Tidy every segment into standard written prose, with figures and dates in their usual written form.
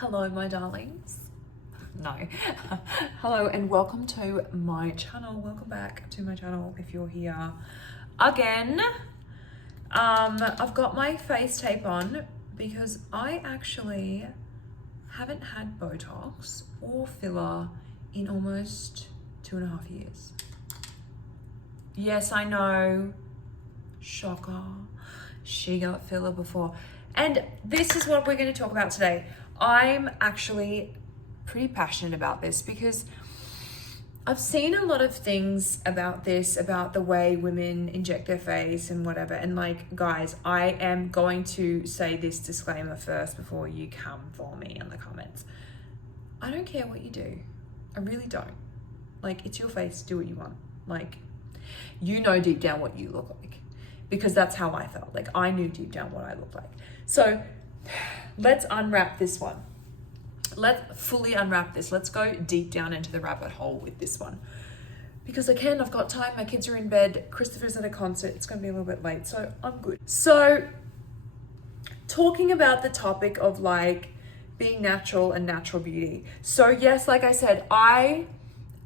Hello, my darlings. No. Hello and welcome to my channel. Welcome back to my channel if you're here again. I've got my face tape on because I actually haven't had Botox or filler in almost 2.5 years. Yes, I know. Shocker. She got filler before. And this is what we're going to talk about today. I'm actually pretty passionate about this because I've seen a lot of things about this, about the way women inject their face and whatever. And like, guys, I am going to say this disclaimer first before you come for me in the comments. I don't care what you do. I really don't. Like, it's your face, do what you want. Like, you know deep down what you look like, because that's how I felt. Like, I knew deep down what I looked like. So let's unwrap this one. Let's fully unwrap this. Let's go deep down into the rabbit hole with this one. Because I've got time. My kids are in bed. Christopher's at a concert. It's going to be a little bit late, so I'm good. So talking about the topic of like being natural and natural beauty. So yes, like I said, I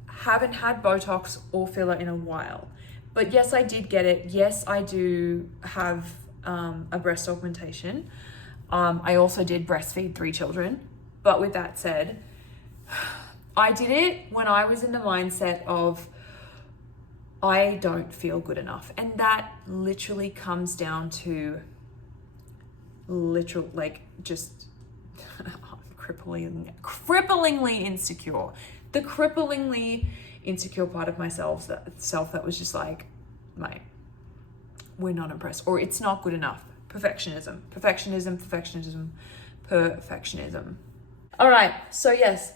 haven't had Botox or filler in a while. But yes, I did get it. Yes, I do have a breast augmentation. I also did breastfeed 3 children. But with that said, I did it when I was in the mindset of I don't feel good enough. And that literally comes down to like just cripplingly insecure. The cripplingly insecure part of myself that was just like, mate, we're not impressed, or it's not good enough. Perfectionism. All right, so yes,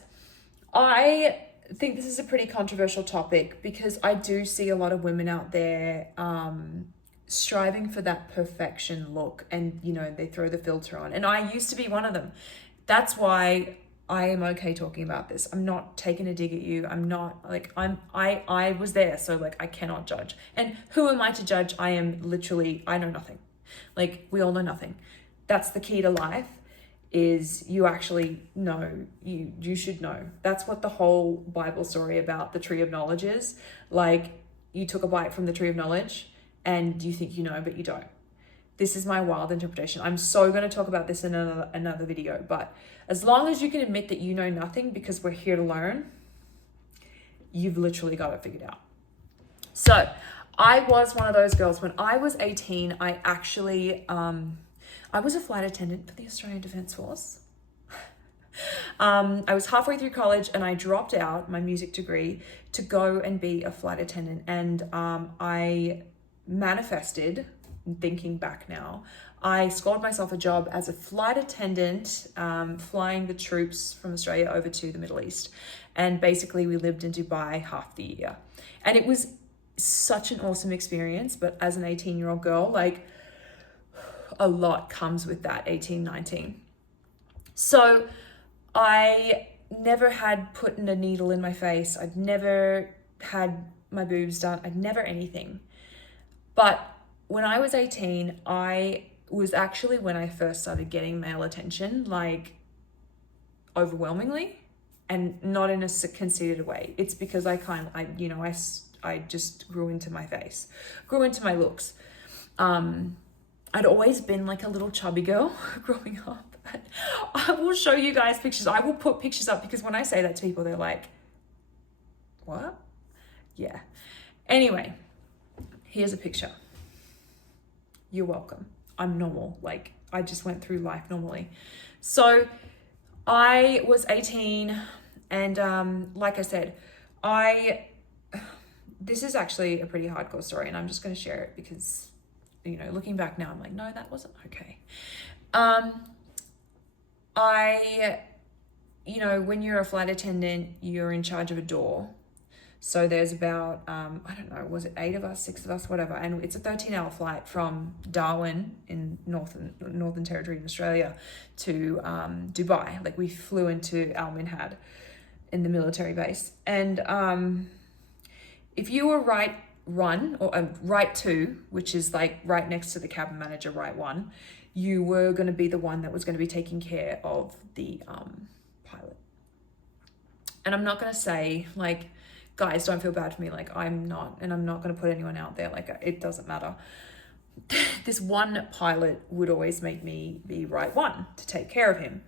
I think this is a pretty controversial topic because I do see a lot of women out there striving for that perfection look, and you know, they throw the filter on, and I used to be one of them. That's why I am okay talking about this. I'm not taking a dig at you. I'm not like, I was there, so like I cannot judge. And who am I to judge? I know nothing. Like, we all know nothing. That's the key to life, is you actually know, you should know. That's what the whole Bible story about the tree of knowledge is. Like, you took a bite from the tree of knowledge and you think you know, but you don't. This is my wild interpretation. I'm so going to talk about this in another video, but as long as you can admit that you know nothing, because we're here to learn, you've literally got it figured out. So I was one of those girls. When I was 18, I actually, I was a flight attendant for the Australian Defence Force. I was halfway through college and I dropped out my music degree to go and be a flight attendant. And I manifested, thinking back now, I scored myself a job as a flight attendant, flying the troops from Australia over to the Middle East. And basically we lived in Dubai half the year. And it was such an awesome experience. But as an 18-year-old girl, like, a lot comes with that, 18, 19. So I never had put in a needle in my face. I'd never had my boobs done. I'd never anything. But when I was 18, I was actually when I first started getting male attention, like overwhelmingly, and not in a conceited way. It's because I just grew into my face, grew into my looks. I'd always been like a little chubby girl growing up. I will show you guys pictures. I will put pictures up because when I say that to people, they're like, what? Yeah. Anyway, here's a picture. You're welcome. I'm normal. Like, I just went through life normally. So I was 18 and like I said, this is actually a pretty hardcore story, and I'm just going to share it because, you know, looking back now, I'm like, no, that wasn't okay. You know, when you're a flight attendant, you're in charge of a door. So there's about, I don't know, was it 8 of us, 6 of us, whatever. And it's a 13-hour flight from Darwin in Northern Territory in Australia to Dubai. Like, we flew into Al Minhad in the military base. And if you were right 1 or right 2, which is like right next to the cabin manager, right 1, you were going to be the one that was going to be taking care of the And I'm not going to say, like, guys, don't feel bad for me. Like, I'm not going to put anyone out there. Like, it doesn't matter. This one pilot would always make me be right one to take care of him.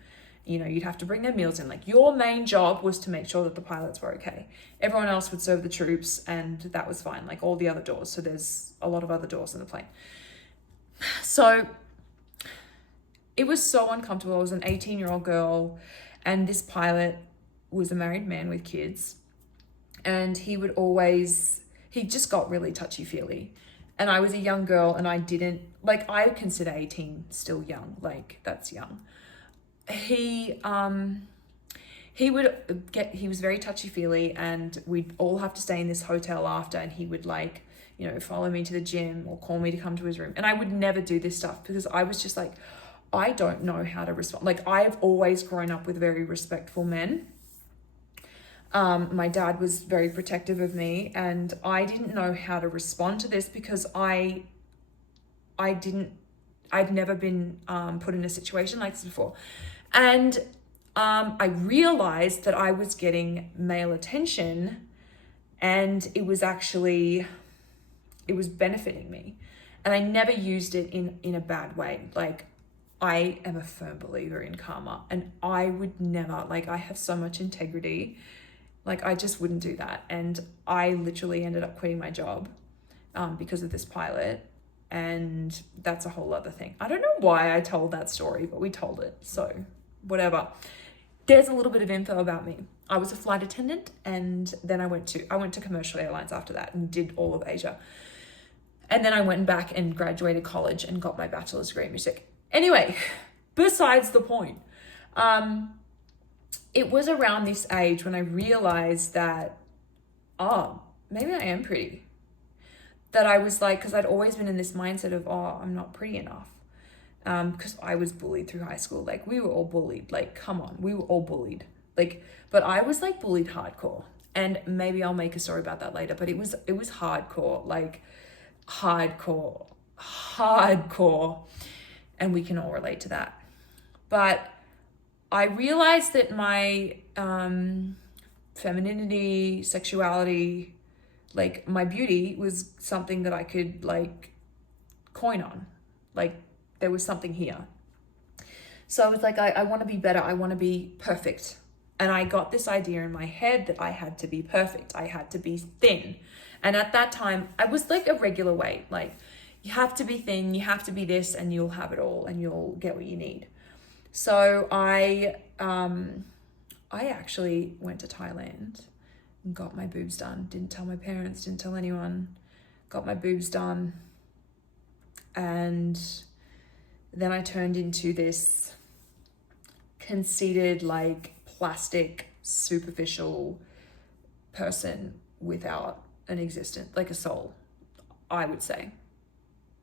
You know, you'd have to bring their meals in. Like, your main job was to make sure that the pilots were okay. Everyone else would serve the troops, and that was fine. Like, all the other doors. So there's a lot of other doors in the plane. So it was so uncomfortable. I was an 18-year-old girl, and this pilot was a married man with kids. And he just got really touchy-feely. And I was a young girl, and I consider 18 still young. Like, that's young. He was very touchy-feely, and we'd all have to stay in this hotel after, and he would, like, you know, follow me to the gym or call me to come to his room. And I would never do this stuff because I was just like, I don't know how to respond. Like, I have always grown up with very respectful men. My dad was very protective of me, and I didn't know how to respond to this because I'd never been put in a situation like this before. And I realized that I was getting male attention, and it was benefiting me. And I never used it in a bad way. Like, I am a firm believer in karma, and I would never, like, I have so much integrity. Like, I just wouldn't do that. And I literally ended up quitting my job because of this pilot. And that's a whole other thing. I don't know why I told that story, but we told it. So whatever. There's a little bit of info about me. I was a flight attendant, and then I went to commercial airlines after that and did all of Asia. And then I went back and graduated college and got my bachelor's degree in music. Anyway, besides the point. It was around this age when I realized that, oh, maybe I am pretty. That I was like, because I'd always been in this mindset of, oh, I'm not pretty enough. Because I was bullied through high school. Like, we were all bullied. Like, come on, we were all bullied. Like, but I was like bullied hardcore. And maybe I'll make a story about that later. But it was hardcore, like hardcore. And we can all relate to that. But I realized that my femininity, sexuality, like my beauty was something that I could like coin on. Like, there was something here. So I was like, I want to be better. I want to be perfect. And I got this idea in my head that I had to be perfect. I had to be thin. And at that time, I was like a regular weight. Like, you have to be thin, you have to be this, and you'll have it all, and you'll get what you need. So I actually went to Thailand and got my boobs done. Didn't tell my parents, didn't tell anyone. Got my boobs done. And then I turned into this conceited, like, plastic, superficial person without an existence, like a soul, I would say.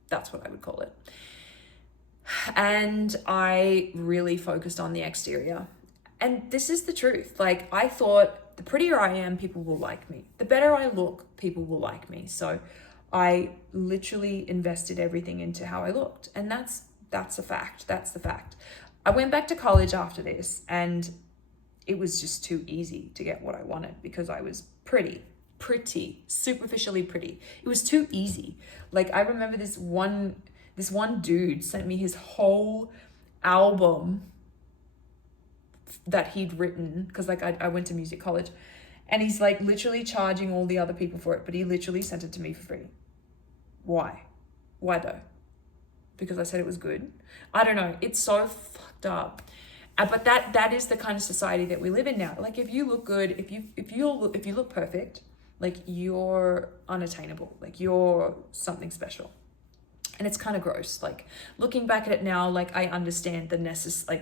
That's what I would call it. And I really focused on the exterior. And this is the truth. Like, I thought the prettier I am, people will like me. The better I look, people will like me. So I literally invested everything into how I looked. And that's a fact. That's the fact. I went back to college after this, and it was just too easy to get what I wanted because I was pretty, superficially pretty. It was too easy. Like, I remember this one dude sent me his whole album that he'd written, because like I went to music college, and he's like literally charging all the other people for it, but he literally sent it to me for free. Why though? Because I said it was good? I don't know. It's so fucked up. But that is the kind of society that we live in now. Like, if you look good, if you look perfect, like, you're unattainable. Like, you're something special. And it's kind of gross. Like, looking back at it now, like, I understand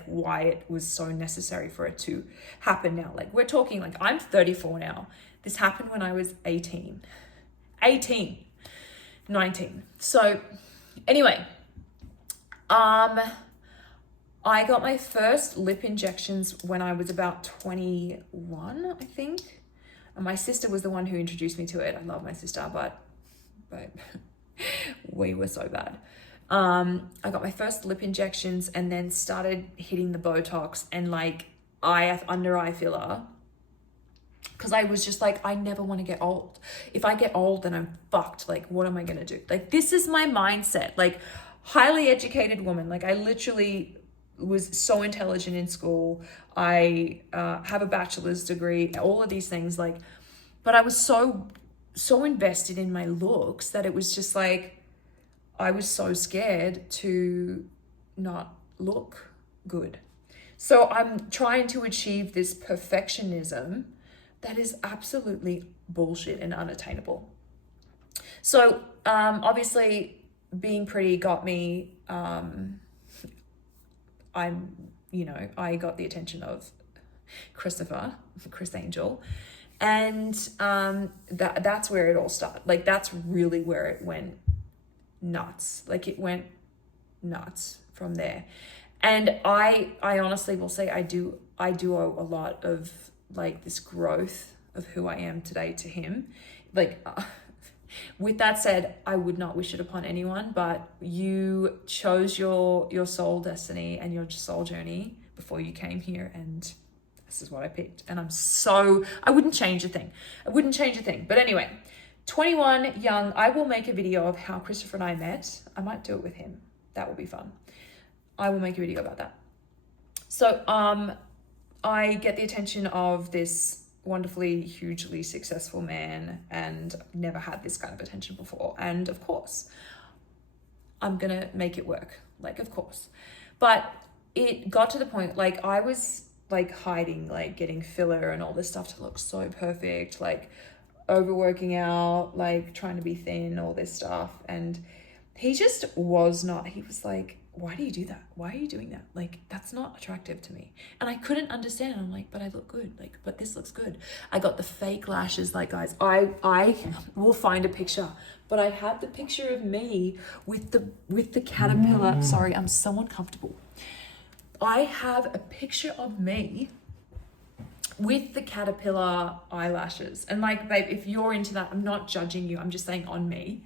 why it was so necessary for it to happen now. Like, we're talking, like, I'm 34 now. This happened when I was 19. 19. So anyway, I got my first lip injections when I was about 21, I think. And my sister was the one who introduced me to it. I love my sister, but we were so bad. I got my first lip injections and then started hitting the Botox and like under eye filler. because I was just like, I never want to get old. If I get old, then I'm fucked. Like, what am I going to do? Like, this is my mindset. Like, highly educated woman. Like, I literally was so intelligent in school. I have a bachelor's degree, all of these things. Like, but I was so invested in my looks that it was just like, I was so scared to not look good. So I'm trying to achieve this perfectionism that is absolutely bullshit and unattainable. So obviously being pretty got me, I got the attention of Chris Angel. And that's where it all started. Like, that's really where it went nuts. Like, it went nuts from there. And I honestly will say I do owe a lot of like this growth of who I am today to him. Like, with that said, I would not wish it upon anyone, but you chose your soul destiny and your soul journey before you came here, and this is what I picked. And I wouldn't change a thing. But anyway, 21, young, I will make a video of how Christopher and I met. I might do it with him. That will be fun. I will make a video about that. So I get the attention of this wonderfully, hugely successful man, and I've never had this kind of attention before. And of course, I'm gonna make it work, like, of course. But it got to the point, like, I was like hiding, like getting filler and all this stuff to look so perfect, like overworking out, like trying to be thin, all this stuff. And he just was not, he was like, why do you do that? Why are you doing that? Like, that's not attractive to me. And I couldn't understand. I'm like, but I look good. Like, but this looks good. I got the fake lashes. Like, guys, I will find a picture, but I have the picture of me with the caterpillar. Sorry, I'm so uncomfortable. I have a picture of me with the caterpillar eyelashes. And like, babe, if you're into that, I'm not judging you. I'm just saying on me.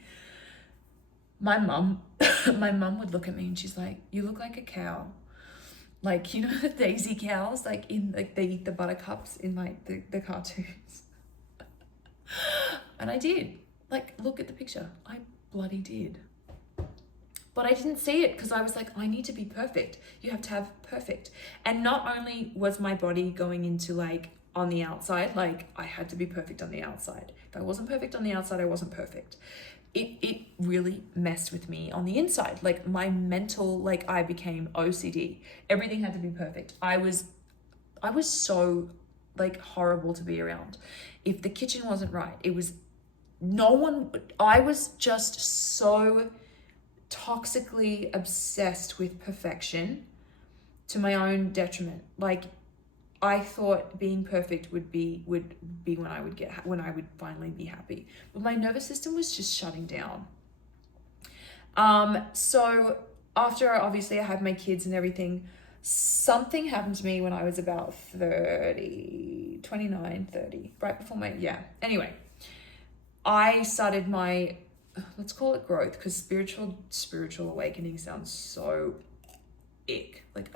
My mum would look at me and she's like, you look like a cow. Like, you know, the daisy cows, like in, like they eat the buttercups in like the cartoons. And I did. Like, look at the picture. I bloody did. But I didn't see it because I was like, I need to be perfect. You have to have perfect. And not only was my body going into like on the outside, like I had to be perfect on the outside. If I wasn't perfect on the outside, I wasn't perfect. It really messed with me on the inside. Like my mental, like I became OCD. Everything had to be perfect. I was so like horrible to be around. If the kitchen wasn't right, I was just so toxically obsessed with perfection to my own detriment. Like I thought being perfect would be when I would finally be happy. But my nervous system was just shutting down. So after obviously I had my kids and everything, something happened to me when I was about 30, 29, 30, right before anyway, I started my, let's call it growth, because spiritual awakening sounds so ick. Like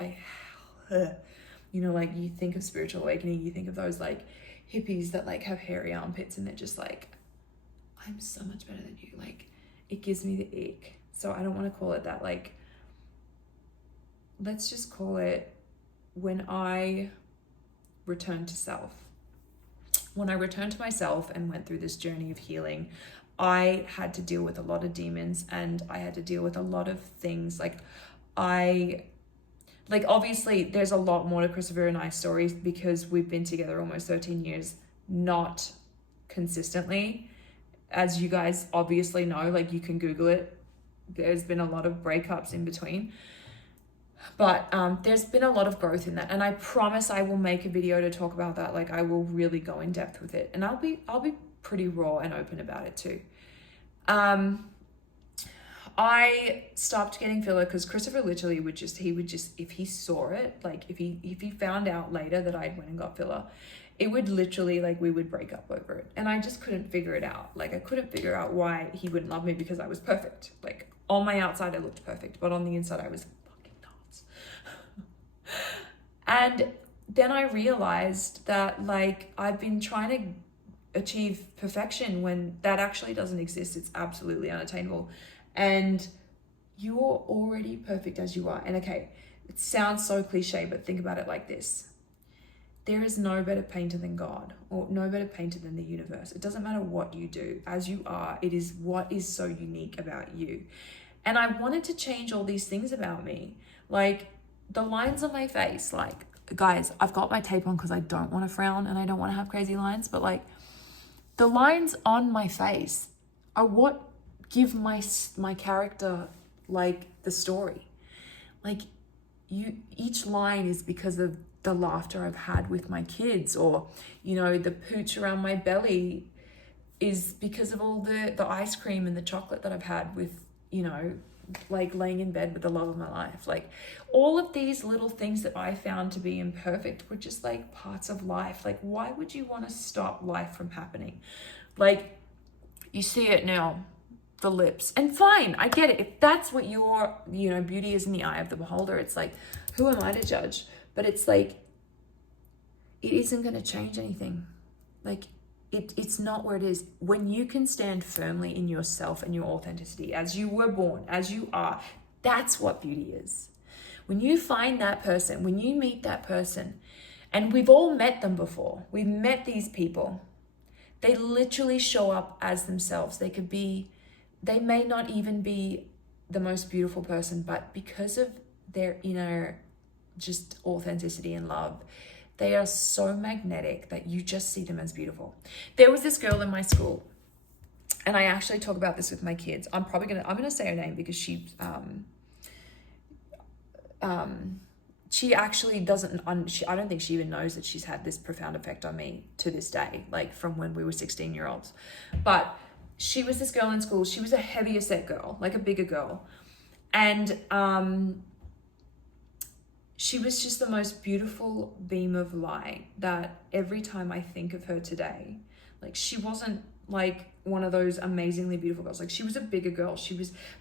you know, like you think of spiritual awakening, you think of those like hippies that like have hairy armpits and they're just like, I'm so much better than you. Like it gives me the ick. So I don't want to call it that. Like, let's just call it when I returned to self. When I returned to myself and went through this journey of healing, I had to deal with a lot of demons and I had to deal with a lot of things. Like obviously there's a lot more to Christopher and I's stories because we've been together almost 13 years, not consistently. As you guys obviously know, like you can Google it. There's been a lot of breakups in between. But there's been a lot of growth in that. And I promise I will make a video to talk about that. Like I will really go in depth with it. And I'll be pretty raw and open about it too. I stopped getting filler because Christopher literally would just, if he saw it, like if he found out later that I went and got filler, it would literally, like we would break up over it. And I just couldn't figure it out. Like I couldn't figure out why he wouldn't love me because I was perfect. Like on my outside, I looked perfect, but on the inside I was fucking nuts. And then I realized that like I've been trying to achieve perfection when that actually doesn't exist. It's absolutely unattainable. And you're already perfect as you are. And okay, it sounds so cliche, but think about it like this. There is no better painter than God, or no better painter than the universe. It doesn't matter what you do, as you are, it is what is so unique about you. And I wanted to change all these things about me. Like the lines on my face, like, guys, I've got my tape on because I don't want to frown and I don't want to have crazy lines, but like the lines on my face are what give my character like the story. Like each line is because of the laughter I've had with my kids, or, you know, the pooch around my belly is because of all the ice cream and the chocolate that I've had with, you know, like laying in bed with the love of my life. Like all of these little things that I found to be imperfect were just like parts of life. Like why would you want to stop life from happening? Like you see it now, the lips, and fine, I get it. If that's what your, you know, beauty is in the eye of the beholder, it's like, who am I to judge? But it's like, it isn't going to change anything. Like it's not where it is. When you can stand firmly in yourself and your authenticity as you were born, as you are, that's what beauty is. When you find that person, when you meet that person, and we've all met them before, we've met these people, they literally show up as themselves. They may not even be the most beautiful person, but because of their inner just authenticity and love, they are so magnetic that you just see them as beautiful. There was this girl in my school, and I actually talk about this with my kids. I'm gonna say her name because she actually doesn't, I don't think she even knows that she's had this profound effect on me to this day, like from when we were 16-year-olds. But she was this girl in school. She was a heavier set girl, like a bigger girl. And she was just the most beautiful beam of light that every time I think of her today, like she wasn't like one of those amazingly beautiful girls. Like she was a bigger girl.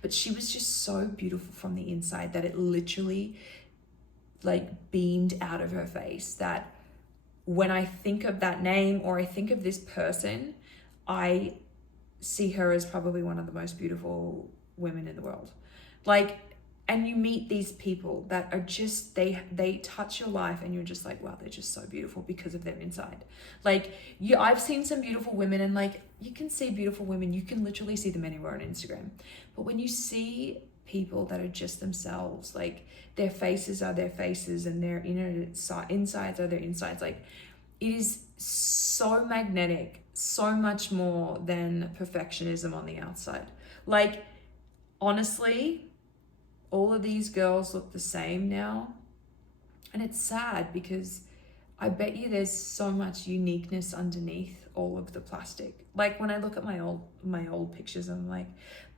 But she was just so beautiful from the inside that it literally like beamed out of her face, that when I think of that name or I think of this person, I see her as probably one of the most beautiful women in the world. Like, and you meet these people that are just, they touch your life and you're just like, wow, they're just so beautiful because of their inside. Like I've seen some beautiful women, and like you can see beautiful women, you can literally see them anywhere on Instagram. But when you see people that are just themselves, like their faces are their faces and their insides are their insides, like it is so magnetic, so much more than perfectionism on the outside. Like honestly, all of these girls look the same now. And it's sad because I bet you there's so much uniqueness underneath all of the plastic. Like when I look at my old pictures, I'm like,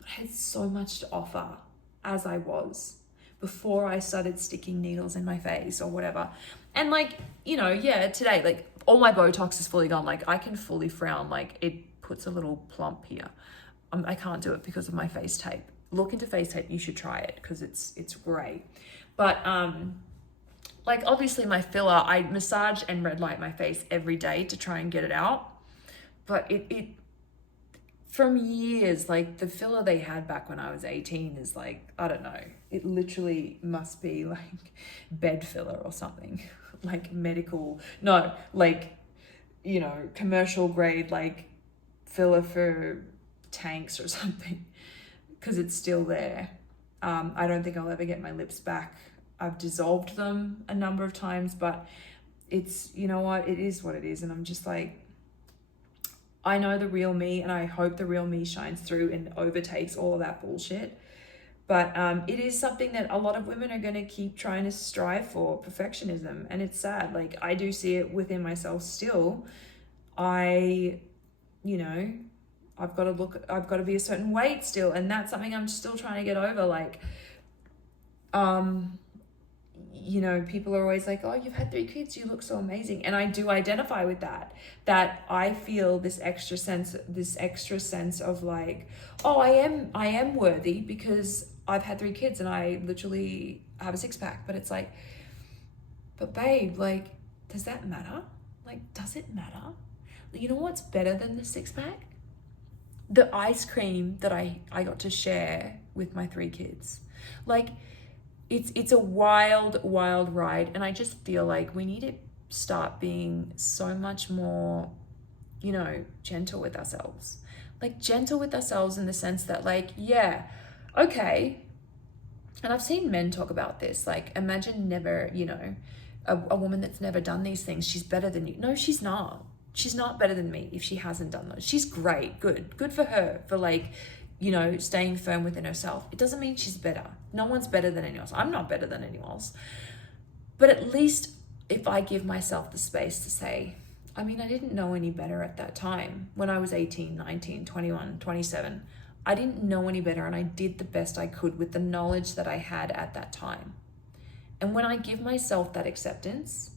I had so much to offer as I was before I started sticking needles in my face or whatever. And like, you know, yeah, today, like all my Botox is fully gone. Like I can fully frown. Like it puts a little plump here. I can't do it because of my face tape. Look into face tape. You should try it because it's great. But like obviously my filler, I massage and red light my face every day to try and get it out. But it from years, like the filler they had back when I was 18 is like, I don't know, it literally must be like bed filler or something, like medical, no, like, you know, commercial grade, like filler for tanks or something, because it's still there. I don't think I'll ever get my lips back. I've dissolved them a number of times, but it's, you know what, it is what it is. And I'm just like, I know the real me, and I hope the real me shines through and overtakes all of that bullshit. But it is something that a lot of women are going to keep trying to strive for, perfectionism. And it's sad. Like I do see it within myself still. You know, I've got to be a certain weight still. And that's something I'm still trying to get over. Like, you know, people are always like, oh, you've had 3 kids, you look so amazing. And I do identify with that I feel this extra sense of like, oh, I am worthy because I've had 3 kids and I literally have a 6-pack. But it's like, but babe, like does that matter? Like, does it matter? You know what's better than the six-pack? The ice cream that I got to share with my 3 kids. Like, it's a wild ride, and I just feel like we need to start being so much more, you know, gentle with ourselves. Like, gentle with ourselves in the sense that, like, yeah, okay. And I've seen men talk about this, like, imagine never, you know, a woman that's never done these things, she's better than you. No, she's not. She's not better than me if she hasn't done those. She's great, good for her, for, like, you know, staying firm within herself. It doesn't mean she's better. No one's better than anyone else. I'm not better than anyone else. But at least if I give myself the space to say, I mean, I didn't know any better at that time. When I was 18, 19, 21, 27, I didn't know any better, and I did the best I could with the knowledge that I had at that time. And when I give myself that acceptance,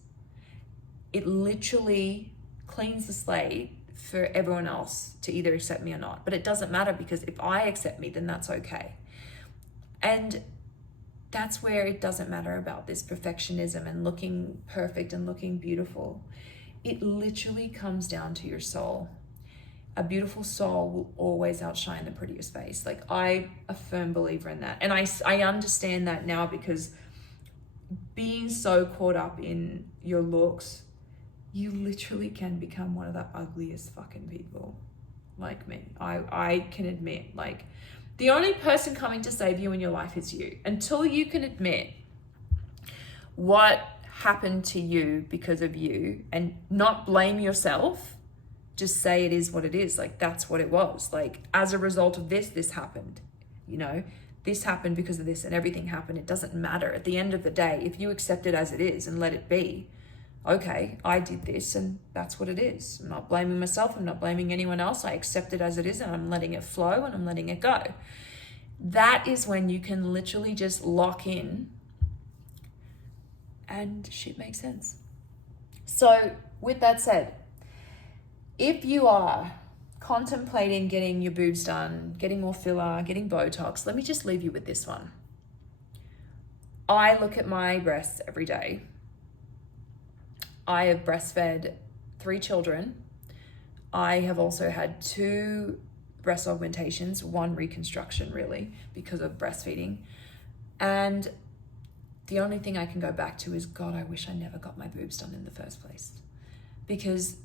it literally cleans the slate for everyone else to either accept me or not. But it doesn't matter, because if I accept me, then that's okay. And that's where it doesn't matter about this perfectionism and looking perfect and looking beautiful. It literally comes down to your soul. A beautiful soul will always outshine the prettiest face. Like, I'm a firm believer in that. And I understand that now, because being so caught up in your looks, you literally can become one of the ugliest fucking people, like me. I can admit, like, the only person coming to save you in your life is you. Until you can admit what happened to you because of you and not blame yourself, just say it is what it is. Like, that's what it was. Like, as a result of this happened, you know, this happened because of this, and everything happened. It doesn't matter. At the end of the day, if you accept it as it is and let it be, okay, I did this and that's what it is. I'm not blaming myself. I'm not blaming anyone else. I accept it as it is, and I'm letting it flow, and I'm letting it go. That is when you can literally just lock in and shit makes sense. So with that said, if you are contemplating getting your boobs done, getting more filler, getting Botox, let me just leave you with this one. I look at my breasts every day. I have breastfed 3 children. I have also had 2 breast augmentations, 1 reconstruction really, because of breastfeeding. And the only thing I can go back to is, God, I wish I never got my boobs done in the first place. Because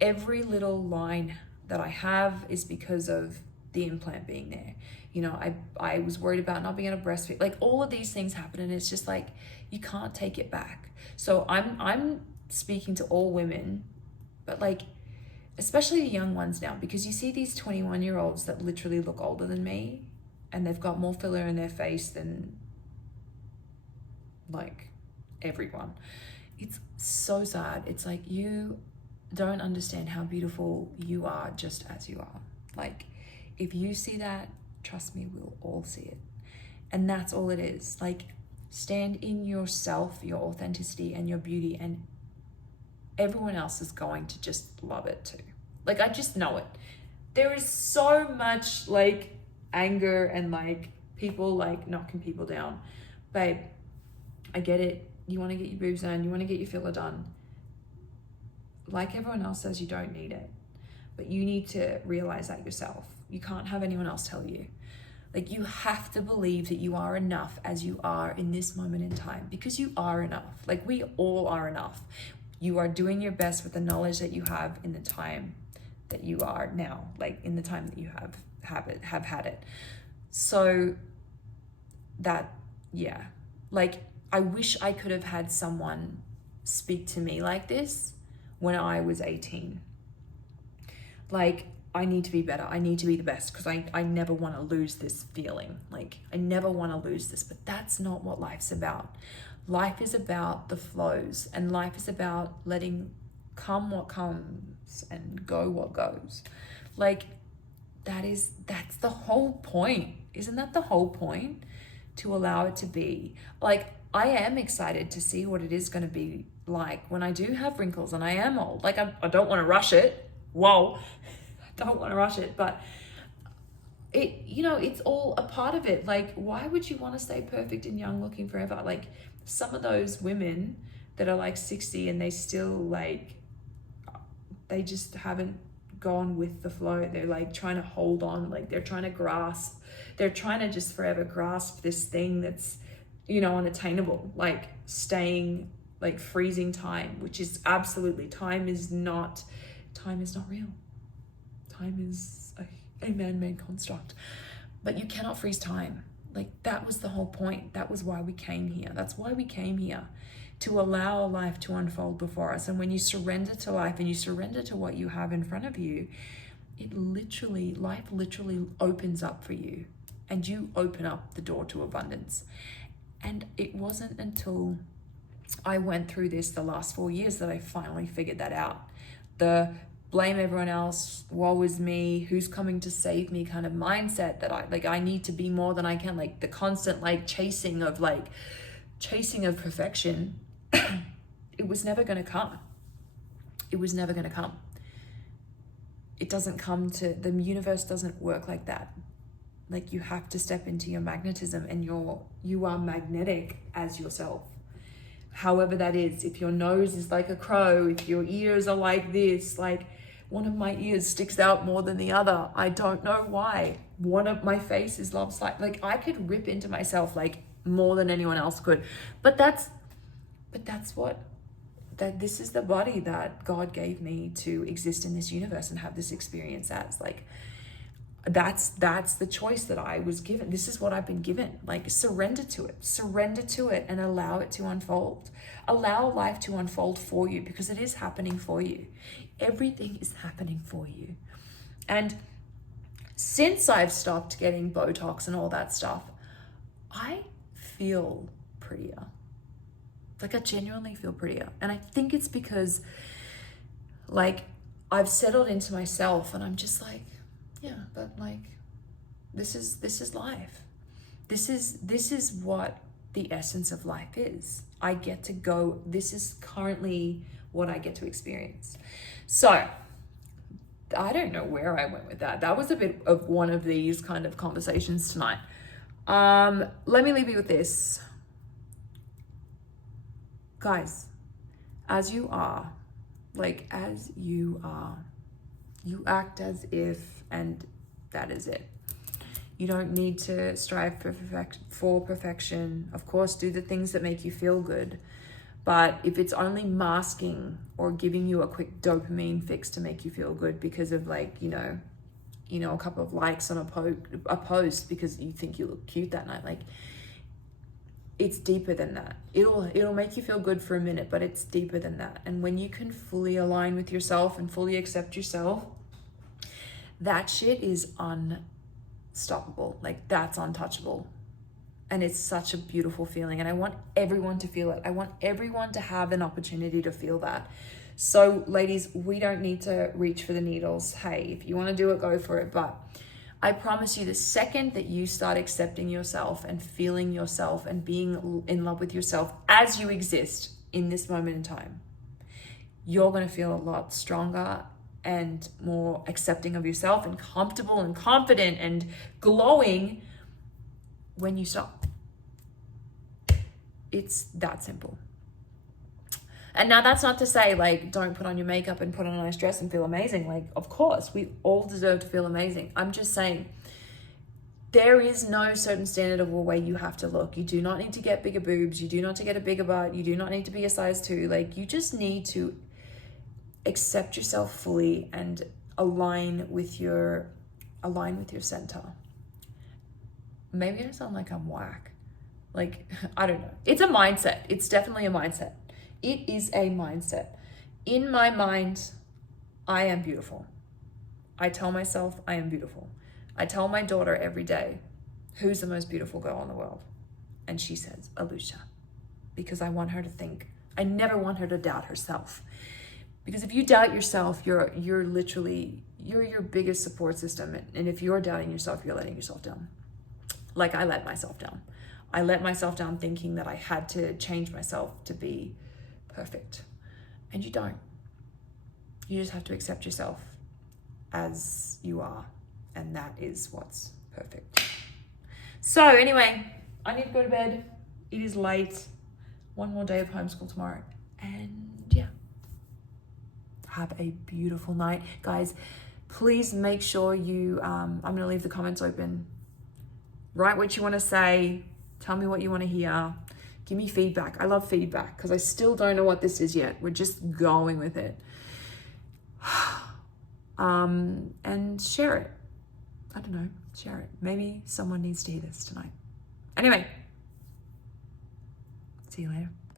every little line that I have is because of the implant being there. You know, I was worried about not being able to breastfeed. Like, all of these things happen, and it's just like, you can't take it back. So I'm speaking to all women, but like, especially the young ones now, because you see these 21-year-olds that literally look older than me, and they've got more filler in their face than like everyone. It's so sad. It's like, you don't understand how beautiful you are just as you are. Like, if you see that, trust me, we'll all see it. And that's all it is. Like, stand in yourself, your authenticity and your beauty, and everyone else is going to just love it too. Like, I just know it. There is so much like anger and like people like knocking people down. Babe, I get it. You want to get your boobs done. You want to get your filler done. Like everyone else says, you don't need it. But you need to realize that yourself. You can't have anyone else tell you. Like, you have to believe that you are enough as you are in this moment in time, because you are enough. Like, we all are enough. You are doing your best with the knowledge that you have in the time that you are now, like in the time that you have had it. So that, yeah, like, I wish I could have had someone speak to me like this when I was 18. Like, I need to be better. I need to be the best, because I never want to lose this feeling. Like, I never want to lose this, but that's not what life's about. Life is about the flows, and life is about letting come what comes and go what goes. Like, that's the whole point. Isn't that the whole point? To allow it to be. Like, I am excited to see what it is going to be like when I do have wrinkles and I am old. Like, I don't want to rush it. Whoa. I don't want to rush it, but it, you know, it's all a part of it. Like, why would you want to stay perfect and young looking forever? Like, some of those women that are like 60 and they still like, they just haven't gone with the flow. They're like trying to hold on, like they're trying to grasp, they're trying to just forever grasp this thing that's, you know, unattainable, like staying, like freezing time, which is absolutely, time is not real. Time is a man-made construct, but you cannot freeze time. Like that was the whole point. That was why we came here. That's why we came here, to allow life to unfold before us. And when you surrender to life and you surrender to what you have in front of you, life literally opens up for you, and you open up the door to abundance. And it wasn't until I went through this the last 4 years that I finally figured that out. The blame everyone else, woe is me, who's coming to save me kind of mindset that I need to be more than I can, like the constant like chasing of perfection. It was never going to come. It was never going to come. It doesn't come to, the universe doesn't work like that. Like you have to step into your magnetism, and you are magnetic as yourself. However that is, if your nose is like a crow, if your ears are like this, like one of my ears sticks out more than the other. I don't know why. One of my face is lopsided. Like I could rip into myself like more than anyone else could. But this is the body that God gave me to exist in this universe and have this experience as. Like that's the choice that I was given. This is what I've been given. Like surrender to it and allow it to unfold. Allow life to unfold for you, because it is happening for you. Everything is happening for you. And since I've stopped getting Botox and all that stuff, I feel prettier. Like I genuinely feel prettier. And I think it's because like I've settled into myself, and I'm just like, yeah, but like this is life. This is what the essence of life is. I get to go, this is currently what I get to experience. So I don't know where I went with that. That was a bit of one of these kind of conversations tonight. Let me leave you with this. Guys, as you are, you act as if, and that is it. You don't need to strive for perfection. Of course, do the things that make you feel good. But if it's only masking or giving you a quick dopamine fix to make you feel good because of like, you know, a couple of likes on a post because you think you look cute that night, like it's deeper than that. It'll make you feel good for a minute, but it's deeper than that. And when you can fully align with yourself and fully accept yourself, that shit is unstoppable. Like that's untouchable. And it's such a beautiful feeling. And I want everyone to feel it. I want everyone to have an opportunity to feel that. So ladies, we don't need to reach for the needles. Hey, if you want to do it, go for it. But I promise you, the second that you start accepting yourself and feeling yourself and being in love with yourself as you exist in this moment in time, you're going to feel a lot stronger and more accepting of yourself and comfortable and confident and glowing when you stop. It's that simple. And now that's not to say like don't put on your makeup and put on a nice dress and feel amazing. Like of course we all deserve to feel amazing. I'm just saying there is no certain standard of a way you have to look. You do not need to get bigger boobs. You do not need to get a bigger butt. You do not need to be a size 2. Like you just need to accept yourself fully and align with your center. Maybe I sound like I'm whack. Like, I don't know. It's a mindset. It's definitely a mindset. It is a mindset. In my mind, I am beautiful. I tell myself I am beautiful. I tell my daughter every day, who's the most beautiful girl in the world? And she says, Alusha. Because I want her to think. I never want her to doubt herself. Because if you doubt yourself, you're your biggest support system. And if you're doubting yourself, you're letting yourself down. Like I let myself down. I let myself down thinking that I had to change myself to be perfect. And you don't. You just have to accept yourself as you are. And that is what's perfect. So anyway, I need to go to bed. It is late. One more day of homeschool tomorrow. And yeah, have a beautiful night. Guys, please make sure you, I'm going to leave the comments open. Write what you want to say. Tell me what you want to hear. Give me feedback. I love feedback because I still don't know what this is yet. We're just going with it. And share it. I don't know, share it. Maybe someone needs to hear this tonight. Anyway, see you later.